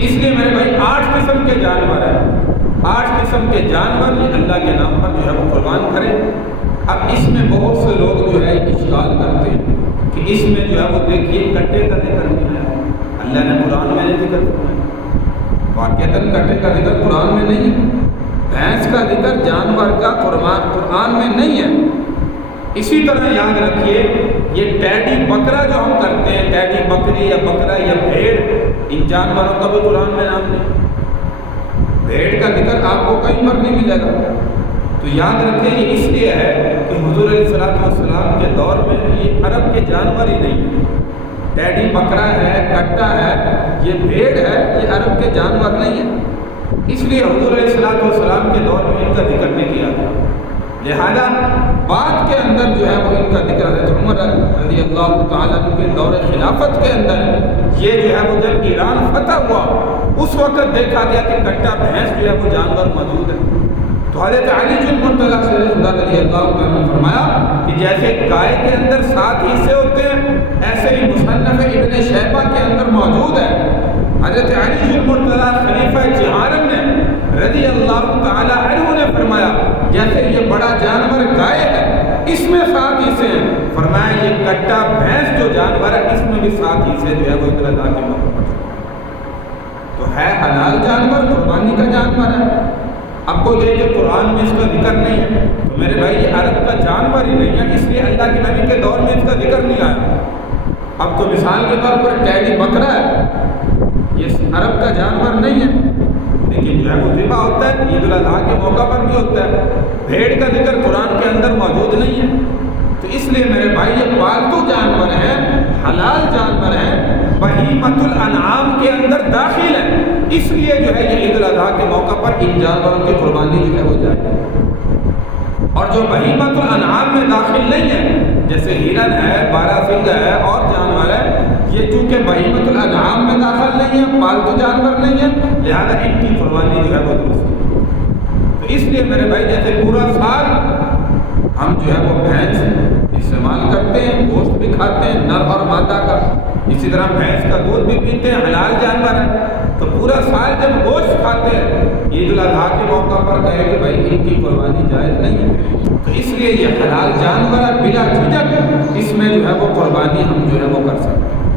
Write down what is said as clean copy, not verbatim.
اس لیے میرے بھائی 8 قسم کے جانور ہیں، 8 قسم کے جانور یہ اللہ کے نام پر جو ہے وہ قربان کریں۔ اب اس میں بہت سے لوگ جو ہے اشکال کرتے ہیں کہ اس میں جو ہے وہ دیکھیے کٹے کا ذکر نہیں ہے، اللہ نے قرآن میں نہیں ذکر کیا، واقعتاً کٹے کا ذکر قرآن میں نہیں ہے، بھینس کا ذکر جانور کا قرآن میں نہیں ہے۔ اسی طرح یاد رکھیے یہ ٹیڈی بکرا جو ہم کرتے ہیں، ٹیڈی بکری یا بکرا یا بھیڑ، ان جانوروں کا بھی قرآن میں نام نہیں، بھیڑ کا ذکر آپ کو کہیں پر نہیں ملے گا۔ تو یاد رکھیں یہ اس لیے ہے کہ حضور علیہ السلام کے دور میں یہ عرب کے جانور ہی نہیں، ٹیڈی بکرا ہے، کٹا ہے، یہ بھیڑ ہے، یہ عرب کے جانور نہیں ہے، اس لیے حضور علیہ السلام کے دور میں ان کا ذکر نہیں کیا گیا۔ لہذا بعد کے اندر جو ہے وہ ان کا ذکر حضرت عمر رضی اللہ تعالیٰ عنہ کے دور خلافت کے اندر یہ جو ہے وہ جب ایران فتح ہوا اس وقت دیکھا گیا کہ کٹا بھینس جو ہے وہ جانور موجود ہے۔ تو حضرت علی المرتضیٰ رضی اللہ تعالیٰ نے فرمایا کہ جیسے گائے کے اندر 7 حصے ہوتے ہیں ایسے ہی مصنف ابن شیبہ کے اندر موجود ہے۔ حضرت علی المرتضیٰ خلیفہ چہارم نے رضی اللہ تعالیٰ عنہ نے فرمایا جیسے یہ بڑا جانور گائے ہے اس میں 7 حصے ہیں، فرمایا یہ کٹا بھینس جو جانور ہے اس میں بھی 7 حصے جو ہے وہ ادھر ادا کے موقع پر تو ہے حلال جانور، قربانی کا جانور ہے۔ اب کوئی دیکھے قرآن میں اس کا ذکر نہیں ہے تو میرے بھائی یہ عرب کا جانور ہی نہیں ہے، اس لیے اللہ کے نبی کے دور میں اس کا ذکر نہیں آیا۔ اب تو مثال کے طور پر ٹیڈی بکرا ہے، یہ عرب کا جانور نہیں ہے لیکن جو ہے وہ ذبح ہوتا ہے، عید الاضحیٰ کے موقع پر بھی ہوتا ہے۔ بھیڑ کا ذکر قرآن کے اندر موجود نہیں ہے، تو اس لیے میرے بھائی یہ پالتو جانور ہیں، حلال جانور ہیں، بہیمۃ الانعام کے اندر داخل ہے، اس لیے جو ہے یہ عید الاضحیٰ کے موقع پر ان جانوروں کی قربانی جو ہے وہ جائے۔ اور جو بہیمۃ الانعام میں داخل نہیں ہے جیسے ہرن ہے، بارہ سنگ ہے اور جانور ہے، یہ چونکہ بہیمۃ الانعام میں داخل نہیں ہے، پالتو جانور نہیں ہے، لہذا ان کی قربانی جو ہے وہ درست ہے۔ تو اس لیے میرے بھائی جیسے پورا سال ہم جو ہے وہ بھینس استعمال کرتے ہیں، گوشت بھی کھاتے ہیں نر اور مادہ کا، اسی طرح بھینس کا دودھ بھی پیتے ہیں، حلال جانور ہے، تو پورا سال جب گوشت کھاتے ہیں عید الاضحیٰ کے موقع پر کہے کہ بھائی ان کی قربانی جائز نہیں ہے، تو اس لیے یہ حلال جانور ہے، بلا جھجک اس میں جو ہے وہ قربانی ہم جو ہے وہ کر سکتے ہیں۔